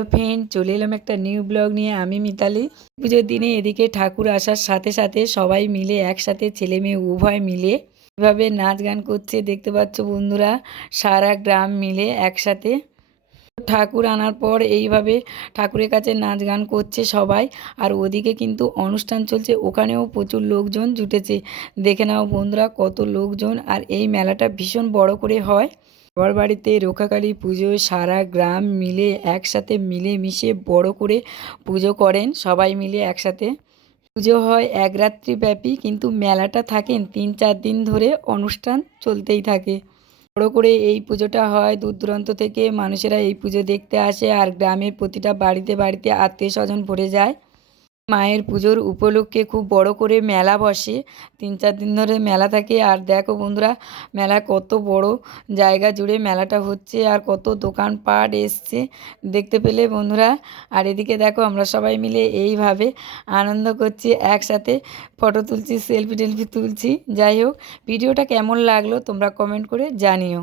তো ফ্রেন্ড, চলে এলাম একটা নিউ ব্লগ নিয়ে। আমি মিতালি। পুজোর দিনে এদিকে ঠাকুর আসার সাথে সাথে সবাই মিলে একসাথে, ছেলে মেয়ে উভয় মিলে এভাবে নাচ গান করছে, দেখতে পাচ্ছ বন্ধুরা। সারা গ্রাম মিলে একসাথে ঠাকুর আনার পর এইভাবে ঠাকুরের কাছে নাচ গান করছে সবাই। আর ওদিকে কিন্তু অনুষ্ঠান চলছে, ওখানেও প্রচুর লোকজন জুটেছে। দেখে নাও বন্ধুরা কত লোকজন। আর এই মেলাটা ভীষণ বড় করে হয়। সবার বাড়িতে রক্ষাকালী পুজোয় সারা গ্রাম মিলে একসাথে মিলেমিশে বড় করে পুজো করেন সবাই মিলে একসাথে। পুজো হয় এক রাত্রি ব্যাপী, কিন্তু মেলাটা থাকেন 3-4 দিন ধরে, অনুষ্ঠান চলতেই থাকে। বড় করে এই পুজোটা হয়, দূর দূরান্ত থেকে মানুষেরা এই পুজো দেখতে আসে। আর গ্রামের প্রতিটা বাড়িতে বাড়িতে আত্মীয় স্বজন ভরে যায়। মায়ের পুজোর উপলক্ষে খুব বড় করে মেলা বসে, 3-4 দিন ধরে মেলা থাকে। আর দেখো বন্ধুরা, মেলা কত বড় জায়গা জুড়ে মেলাটা হচ্ছে, আর কত দোকানপাট এসছে দেখতে পেলে বন্ধুরা। আর এদিকে দেখো আমরা সবাই মিলে এইভাবে আনন্দ করছি, একসাথে ফটো তুলছি, সেলফি টেলফি তুলছি। যাই হোক, ভিডিওটা কেমন লাগলো তোমরা কমেন্ট করে জানিও।